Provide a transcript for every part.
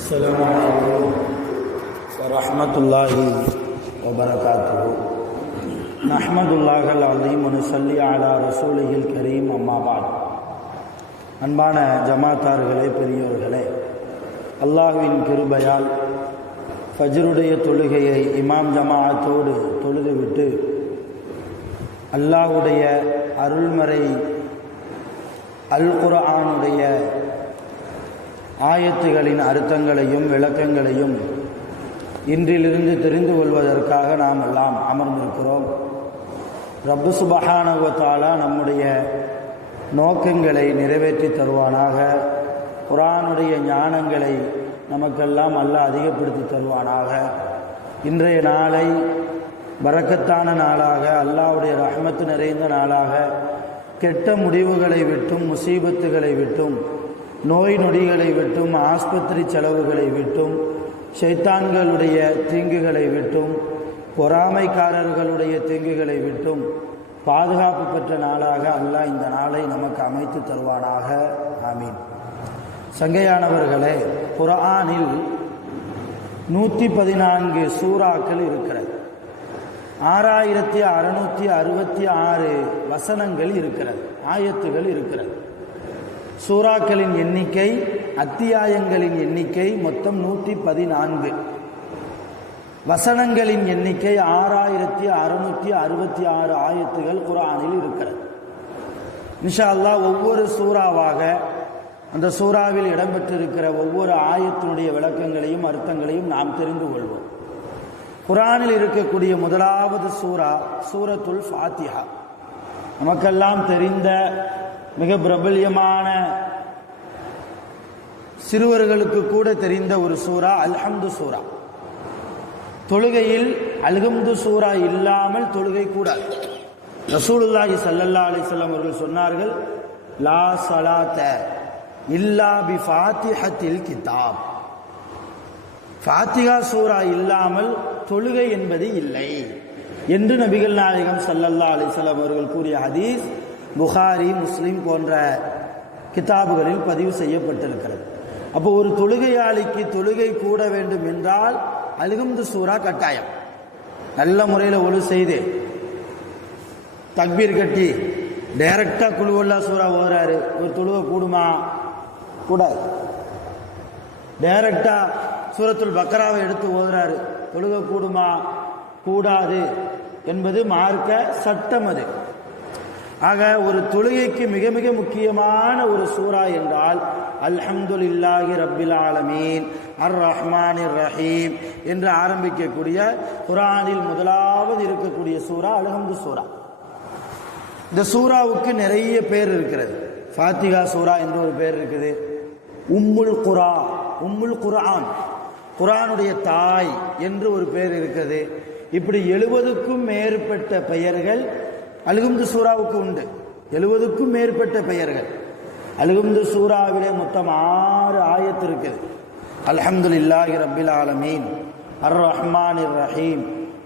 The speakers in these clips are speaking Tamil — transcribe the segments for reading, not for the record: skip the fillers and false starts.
السلام عليكم ورحمة الله وبركاته نحمد الله العظيم ونصلي على رسوله الكريم أما بعد அன்பான ஜமாத்தார்களே, பெரியோர்களே, அல்லாஹ்வின் கிருபையால் ஃபஜ்ருடைய தொழுகையை இமாம் ஜமாஅத்தோடு தொழுதுவிட்டு அல்லாஹ்வுடைய அருள்மறை அல் குர்ஆனுடைய ஆயத்துகளின் அர்த்தங்களையும் விளக்கங்களையும் இன்றிலிருந்து தெரிந்து கொள்வதற்காக நாம் எல்லாம் அமர்ந்திருக்கிறோம். ரப்பு சுப்ஹானஹு வ தஆலா நம்முடைய நோக்கங்களை நிறைவேற்றி தருவானாக. குர்ஆனுடைய ஞானங்களை நமக்கெல்லாம் அல்லாஹ் அதிகப்படுத்தி தருவானாக. இன்றைய நாளை பரக்கத்தான நாளாக, அல்லாஹ்வுடைய ரஹ்மத்து நிறைந்த நாளாக, கெட்ட முடிவுகளை விட்டும், முசீபத்துகளை விட்டும், நோய் நொடிகளை விட்டும், ஆஸ்பத்திரி செலவுகளை விட்டும், ஷைத்தான்களுடைய தீங்குகளை விட்டும், பொறாமைக்காரர்களுடைய தீங்குகளை விட்டும் பாதுகாப்பு பெற்ற நாளாக அல்லாஹ் இந்த நாளை நமக்கு அமைத்து தருவானாக. ஆமீன். சங்கையானவர்களே, குர்ஆனில் 114 சூறாக்கள் இருக்கிறது. 6666 வசனங்கள் இருக்கிறது, ஆயத்துகள் இருக்கிறது. சூறாக்களின் எண்ணிக்கை, அத்தியாயங்களின் எண்ணிக்கை மொத்தம் 114. வசனங்களின் எண்ணிக்கை 6666 ஆயத்துகள் குர்ஆனில் இருக்கிறது. இன்ஷா அல்லாஹ் ஒவ்வொரு சூறாவாக அந்த சூறாவில் இடம்பெற்றிருக்கிற ஒவ்வொரு ஆயத்தினுடைய விளக்கங்களையும் அர்த்தங்களையும் நாம் தெரிந்து கொள்வோம். குர்ஆனில் இருக்கக்கூடிய முதலாவது சூரா சூரத்துல் ஃபாத்திஹா. நமக்கெல்லாம் தெரிந்த மிக பிரபல்யமான, சிறுவர்களுக்கு கூட தெரிந்த ஒரு சூரா அல்ஹம்து சூரா. தொழுகையில் அல்ஹம்து சூரா இல்லாமல் தொழுகை கூடாது. ரசூலுல்லாஹி ஸல்லல்லாஹு அலைஹி வஸல்லம் அவர்கள் சொன்னார்கள், லா ஸலாத்த இல்லா பி ஃபாத்திஹத்தில் கிதாப். ஃபாத்திஹா சூரா இல்லாமல் தொழுகை என்பது இல்லை என்று நபிகள் நாயகம் ஸல்லல்லாஹு அலைஹி வஸல்லம் அவர்கள் கூறிய ஹதீஸ் புகாரி, முஸ்லிம் போன்ற கிதாபுகளில் பதிவு செய்யப்பட்டிருக்கிறது. அப்போ ஒரு தொழுகையாளிக்கு தொழுகை கூட வேண்டும் என்றால் அல்ஹம்து சூரா கட்டாயம். நல்ல முறையில் ஒழு செய்து தக்பீர் கட்டி டைரக்டா குல்ஹுவல்லா சூரா ஓதுறாரு, ஒரு தொழுகை கூடுமா? கூடாது. டைரக்டா சூரத்துல் பக்ராவை எடுத்து ஓதுறாரு, தொழுகை கூடுமா? கூடாது என்பது மார்க்க சட்டம். அது ஆக ஒரு தொழுகைக்கு மிக மிக முக்கியமான ஒரு சூரா என்றால் அல்ஹம்துலில்லாஹி ரப்பில் ஆலமீன் அர் ரஹ்மானிர் ரஹீம் என்று ஆரம்பிக்கக்கூடிய குர்ஆனில் முதலாவது இருக்கக்கூடிய சூரா அல்ஹம்து சூரா. இந்த சூராவுக்கு நிறைய பேர் இருக்கிறது. ஃபாத்திஹா சூரா என்று ஒரு பேர் இருக்குது. உம்முல் குரா, உம்முல் குர்ஆன், குர்ஆனுடைய தாய் என்று ஒரு பேர் இருக்கிறது. இப்படி 70க்கும் மேற்பட்ட பெயர்கள் அல்ஹம்து சூராவுக்கு உண்டு. 70க்கும் மேற்பட்ட பெயர்கள். அல்ஹம்து சூராவிலே மொத்தம் 6 ஆயத்து இருக்குது. அல்ஹம்துலில்லாஹி ரப்பில் ஆலமீன் அர் ரஹ்மானிர் ரஹீம்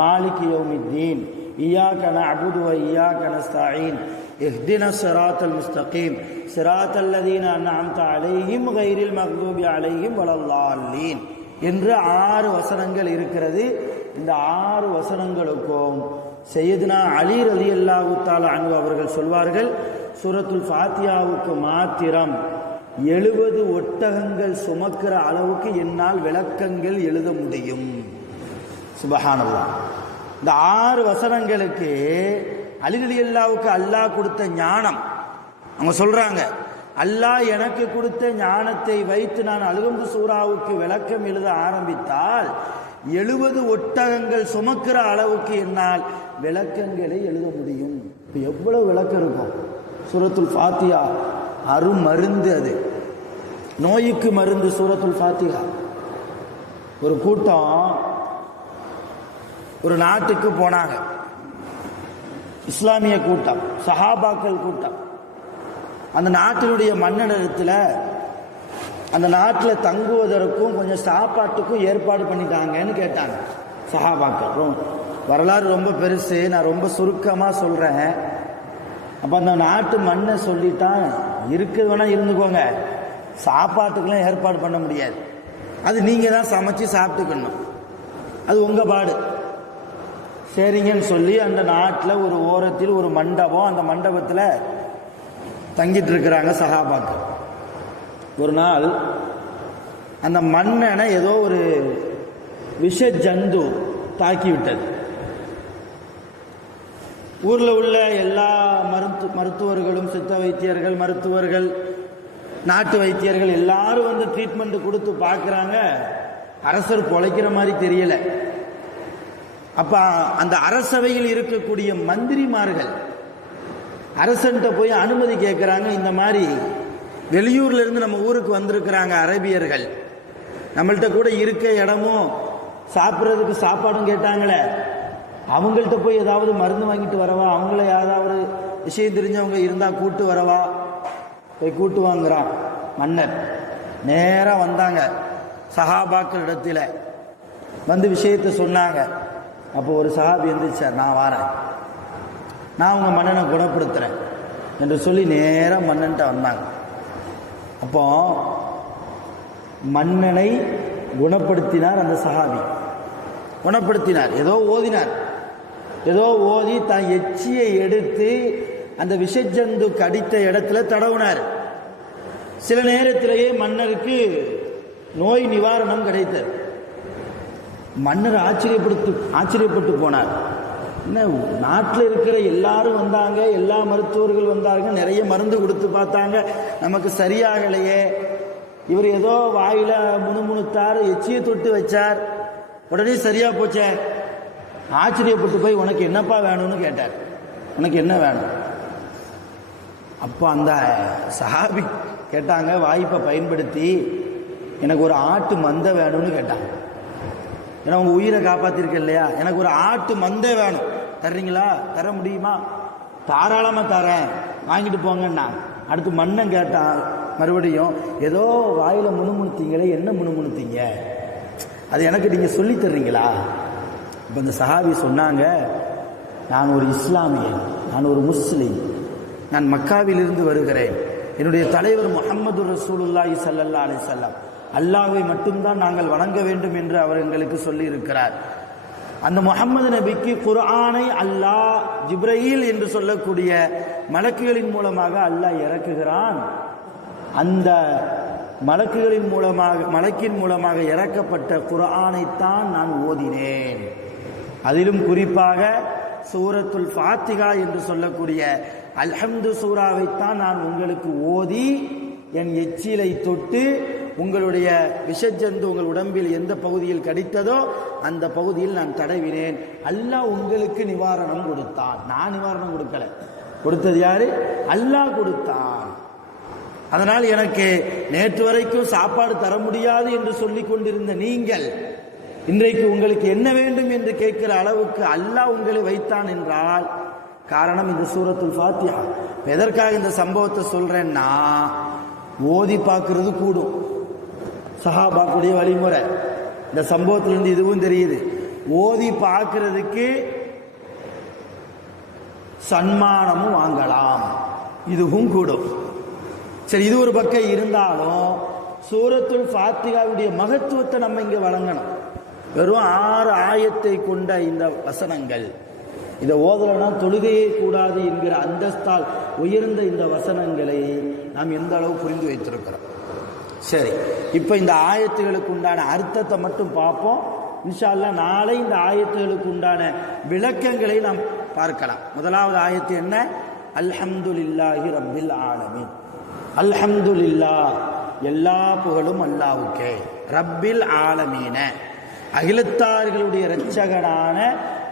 மாலிகி யௌமித்தீன் இய்யாக நஅபுது வ இய்யாக நஸ்தஈன் இஹ்தினஸ் ஸிராத்தல் முஸ்தகீம் ஸிராத்தல் லதீன அன்அம்த அலைஹிம் கைரில் மக்தூபி அலைஹிம் வலல்லாலீன் என்று 6 வசனங்கள் இருக்கிறது. இந்த 6 வசனங்களுக்கும் சையதுனா அலி ரலியல்லாஹு தஆலா அன்ஹு அவர்கள் சொல்வார்கள், சூரத்துல் ஃபாத்திஹாவுக்கு மாத்திரம் 70 ஒட்டகங்கள் சுமக்கிற அளவுக்கு என்னால் விளக்கங்கள் எழுத முடியும். சுப்ஹானல்லாஹ். இந்த 6 வசனங்களுக்கு அலி ரலியல்லாஹுக்கு அல்லாஹ் கொடுத்த ஞானம். அவங்க சொல்றாங்க, அல்லாஹ் எனக்கு கொடுத்த ஞானத்தை வைத்து நான் அல்ஹம்து சூராவுக்கு விளக்கம் எழுத ஆரம்பித்தால் 70 ஒட்டகங்கள் சுமக்கிற அளவுக்கு என்னால் விளக்கங்களை எழுத முடியும். இப்போ எவ்வளவு விளக்கம் இருக்கும்? சூரத்துல் ஃபாத்திஹா அருமருந்து, அது நோய்க்கு மருந்து. சூரத்துல் ஃபாத்திஹா. ஒரு கூட்டம் ஒரு நாட்டுக்கு போனாங்க, இஸ்லாமிய கூட்டம், சஹாபாக்கள் கூட்டம். அந்த நாட்டினுடைய மன்னரிடத்தில் அந்த நாட்டில் தங்குவதற்கும் கொஞ்சம் சாப்பாட்டுக்கும் ஏற்பாடு பண்ணிட்டாங்கன்னு கேட்டாங்க சஹாபாக்கள். வரலாறு ரொம்ப பெருசு, நான் ரொம்ப சுருக்கமாக சொல்கிறேன். அப்போ அந்த நாட்டு மண்ணை சொல்லிட்டான், இருக்குது வேணால் இருந்துக்கோங்க, சாப்பாட்டுக்கெல்லாம் ஏற்பாடு பண்ண முடியாது. அது நீங்கள் தான் சமைச்சு சாப்பிட்டுக்கணும், அது உங்கள் பாடு. சரிங்கன்னு சொல்லி அந்த நாட்டில் ஒரு ஓரத்தில் ஒரு மண்டபம், அந்த மண்டபத்தில் தங்கிட்டு இருக்கிறாங்க சஹாபாக்கள். ஒரு நாள் அந்த மன்னனை ஏதோ ஒரு விஷ ஜந்து தாக்கி விட்டது. ஊரில் உள்ள எல்லா மருத்துவர்களும், சித்த வைத்தியர்கள், மருத்துவர்கள், நாட்டு வைத்தியர்கள் எல்லாரும் வந்து ட்ரீட்மெண்ட் கொடுத்து பார்க்குறாங்க. அரசர் பொழைக்கிற மாதிரி தெரியல. அப்ப அந்த அரசவையில் இருக்கக்கூடிய மந்திரிமார்கள் அரசன்ட்ட போய் அனுமதி கேட்குறாங்க. இந்த மாதிரி வெளியூர்ல இருந்து நம்ம ஊருக்கு வந்திருக்கிறாங்க அரபியர்கள், நம்மள்கிட்ட கூட இருக்க இடமும் சாப்பிட்றதுக்கு சாப்பாடும் கேட்டாங்களே, அவங்கள்ட்ட போய் ஏதாவது மருந்து வாங்கிட்டு வரவா, அவங்கள ஏதாவது விஷயம் தெரிஞ்சவங்க இருந்தால் கூட்டு வரவா. போய் கூட்டு வாங்குறான் மன்னர். நேராக வந்தாங்க சஹாபாக்கள் இடத்துல, வந்து விஷயத்தை சொன்னாங்க. அப்போ ஒரு சஹாபி எந்திரிச்சார், நான் வாரேன், நான் உங்க மன்னனை குணப்படுத்துறேன் என்று சொல்லி நேராக மன்னன்ட்ட வந்தாங்க. அப்போ மன்னனை குணப்படுத்தினார் அந்த சஹாபி, குணப்படுத்தினார். ஏதோ ஓதினார், ஏதோ ஓதி தான் எச்சியை எடுத்து அந்த விஷஜந்து கடித்த இடத்துல தடவுனார். சில நேரத்திலேயே மன்னருக்கு நோய் நிவாரணம் கிடைத்தது. மன்னர் ஆச்சரியப்பட்டு போனார். என்ன, நாட்டில் இருக்கிற எல்லாரும் வந்தாங்க, எல்லா மருத்துவர்கள் வந்தாங்க, நிறைய மருந்து கொடுத்து பார்த்தாங்க, நமக்கு சரியாகலையே. இவர் ஏதோ வாயில முணுமுணுத்தார், எச்சியை தொட்டு வச்சார், உடனே சரியா போச்சே. ஆச்சரியப்பட்டு போய் உனக்கு என்னப்பா வேணும்னு கேட்டார். உனக்கு என்ன வேணும்? அப்போ அந்த சஹாபி கேட்டாங்க, வாய்ப்பை பயன்படுத்தி எனக்கு ஒரு ஆட்டு மந்தை வேணும்னு கேட்டாங்க. ஏன்னா உங்க உயிரை காப்பாத்திருக்க இல்லையா, எனக்கு ஒரு ஆட்டு மந்தை வேணும், தர்றீங்களா? தர முடியுமா? தாராளமா தரேன், வாங்கிட்டு போங்கன்னா. அடுத்து மன்னன் கேட்டான் மறுபடியும், ஏதோ வாயில முணுமுணுத்தீங்களே, என்ன முணுமுணுத்தீங்க, அது எனக்கு நீங்க சொல்லி தர்றீங்களா? இப்போ இந்த சஹாபி சொன்னாங்க, நான் ஒரு இஸ்லாமியன், நான் ஒரு முஸ்லிம், நான் மக்காவிலிருந்து வருகிறேன். என்னுடைய தலைவர் முஹம்மது ரசூலுல்லாஹி ஸல்லல்லாஹு அலைஹி வஸல்லம், அல்லாஹ்வை மட்டும்தான் நாங்கள் வணங்க வேண்டும் என்று அவர் எங்களுக்கு சொல்லி இருக்கிறார். அந்த முஹம்மது நபிக்கு குர்ஆனை அல்லாஹ் ஜிப்ரீல் என்று சொல்லக்கூடிய மலக்குகளின் மூலமாக அல்லாஹ் இறக்குகிறான். அந்த மலக்கின் மூலமாக இறக்கப்பட்ட குர்ஆனைத்தான் நான் ஓதினேன். அதிலும் குறிப்பாக சூரத்துல் ஃபாத்திஹா என்று சொல்லக்கூடிய அல்ஹம்து சூராவைத்தான் நான் உங்களுக்கு ஓதி என் எச்சிலை தொட்டு உங்களுடைய விஷஜந்து உங்கள் உடம்பில் எந்த பகுதியில் கடித்ததோ அந்த பகுதியில் நான் தடவினேன். அல்லாஹ் உங்களுக்கு நிவாரணம் கொடுத்தான், நான் நிவாரணம் கொடுக்கல, கொடுத்தது யாரு? அல்லாஹ் கொடுத்தான். அதனால் எனக்கு நேற்று வரைக்கும் சாப்பாடு தர முடியாது என்று சொல்லிக் கொண்டிருந்த நீங்கள் இன்றைக்கு உங்களுக்கு என்ன வேண்டும் என்று கேட்கிற அளவுக்கு அல்லாஹ் உங்களை வைத்தான் என்றால் காரணம் இந்த சூரத்துல் ஃபாத்திஹா. எதற்காக இந்த சம்பவத்தை சொல்றேன்னா, ஓதி பார்க்கிறது கூடும், சஹாபாக்குடைய வழிமுறை. இந்த சம்பவத்திலிருந்து இதுவும் தெரியுது, ஓதி பார்க்கிறதுக்கு சன்மானமும் வாங்கலாம், இதுவும் கூடும். சரி, இது ஒரு பக்கம் இருந்தாலும் சூரத்துல் ஃபாத்திஹாவுடைய மகத்துவத்தை நம்ம இங்க வழங்கணும். வெறும் 6 ஆயத்தை கொண்ட இந்த வசனங்கள், இதை ஓதலனா தொழுகையே கூடாது என்கிற அந்தஸ்தால் உயர்ந்த இந்த வசனங்களை நாம் எந்த அளவு புரிந்து வைத்திருக்கிறோம். சரி, இப்ப இந்த ஆயத்துகளுக்கு உண்டான அர்த்தத்தை மட்டும் பார்ப்போம். இன்ஷா அல்லாஹ் நாளை இந்த ஆயத்துகளுக்கு உண்டான விளக்கங்களை நாம் பார்க்கலாம். முதலாவது ஆயத்து என்ன? அல்ஹம்துலில்லாஹி ரப்பில் ஆலமீன். அல்ஹம்துலில்லாஹ், எல்லா புகழும் அல்லாஹ்வுக்கே. ரப்பில் ஆலமீன, அகிலத்தார்களுடைய இரட்சகனான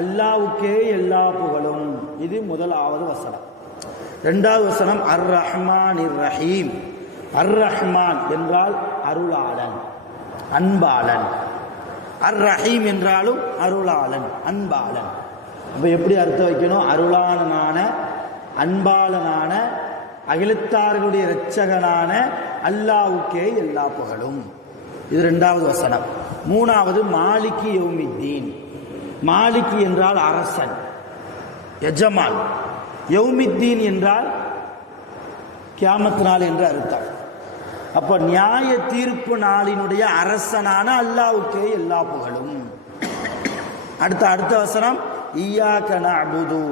அல்லாஹ்வுக்கே எல்லா புகழும். இது முதலாவது வசனம். இரண்டாவது வசனம் அர் ரஹ்மானிர் ரஹீம். அர் ரஹ்மான் என்றால் அருளாளன், அன்பாளன். அர் ரஹீம் என்றாலும் அருளாளன், அன்பாளன். அப்ப எப்படி அர்த்தம் வைக்கணும்? அருளாளனான, அன்பாளனான, அகிலத்தார்களுடைய இரட்சகனான அல்லாஹ்வுக்கே எல்லா புகழும். இது இரண்டாவது வசனம். மூணாவது மாலிகி யௌமித்தீன். மாலிகி என்றால் அரசன், எஜமான். யௌமித்தீன் என்றால் கியாமத் நாள் என்று அர்த்தம். அப்ப நியாய தீர்ப்பு நாளினுடைய அரசனான அல்லாஹ்வுக்கே எல்லா புகழும். அடுத்த வசனம், இய்யாக நஅபுது,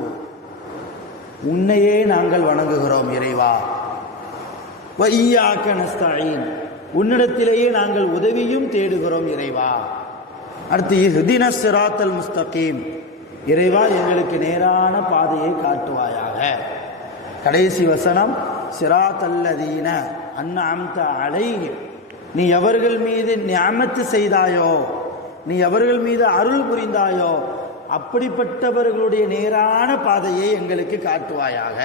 உன்னையே நாங்கள் வணங்குகிறோம் இறைவா. வ இய்யாக நஸ்தஈன், உன்னிடத்திலேயே நாங்கள் உதவியும் தேடுகிறோம் இறைவா. அடுத்து இஹ்தின ஸிராத்தல் முஸ்தகீம், இறைவா எங்களுக்கு நேரான பாதையை காட்டுவாயாக. கடைசி வசனம், ஸிராத்தல்லதீன அன்அம்த அலைஹிம், நீ எவர்கள் மீது நிஅமத் செய்தாயோ, நீ எவர்கள் மீது அருள் புரிந்தாயோ அப்படிப்பட்டவர்களுடைய நேரான பாதையை எங்களுக்கு காட்டுவாயாக.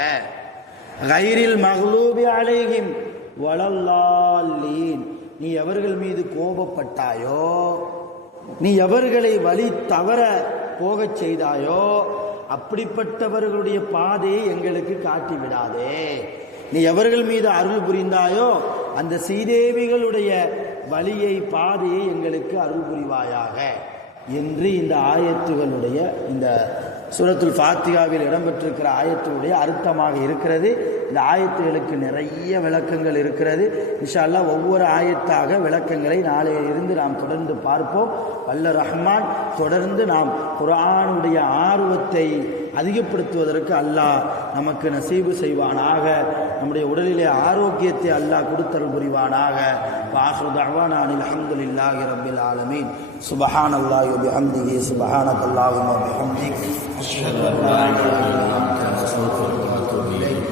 கைரில் மக்லூபி அலைஹிம் வலல்லாலீன், நீ எவர்கள் மீது கோபப்பட்டாயோ, நீ எவர்களை வழி தவற போகச் செய்தாயோ அப்படிப்பட்டவர்களுடைய பாதையை எங்களுக்கு காட்டிவிடாதே. நீ எவர்கள் மீது அருள் புரிந்தாயோ அந்த சீதேவிகளுடைய வழியை பாதையை எங்களுக்கு அருள் புரிவாயாக என்று இந்த ஆயத்துகளுடைய, இந்த சூரத்துல் ஃபாத்திஹாவில் இடம்பெற்றிருக்கிற ஆயத்துடைய அர்த்தமாக இருக்கிறது. இந்த ஆயத்துகளுக்கு நிறைய விளக்கங்கள் இருக்கிறது. இன்ஷா அல்லாஹ் ஒவ்வொரு ஆயத்தாக விளக்கங்களை நாளையிலிருந்து நாம் தொடர்ந்து பார்ப்போம். வல்ல ரஹ்மான் தொடர்ந்து நாம் குர்ஆனுடைய ஆர்வத்தை அதிகப்படுத்துவதற்கு அல்லாஹ் நமக்கு நசீபு செய்வானாக. நம்முடைய உடலிலே ஆரோக்கியத்தை அல்லாஹ் கொடுத்தருள் புரிவானாக. வாஹிரு தஅவானா அனில் ஹம்துலில்லாஹி ரப்பில் ஆலமீன். சுப்ஹானல்லாஹி வ பிஹம்திஹி, சுப்ஹானக்கல்லாஹும்ம வ பிஹம்திக், அஷ்ஹது அன் லா இலாஹா இல்லா அன்த, அஸ்தக்ஃபிருக வ அத்தூபு இலைக்.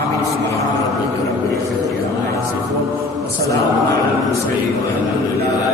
ஆமீன். சுப்ஹான ரப்பிக ரப்பில் இஸ்ஸத்தி அம்மா யசிஃபூன், வ ஸலாமுன் அலல் முர்ஸலீன், வல்ஹம்துலில்லாஹி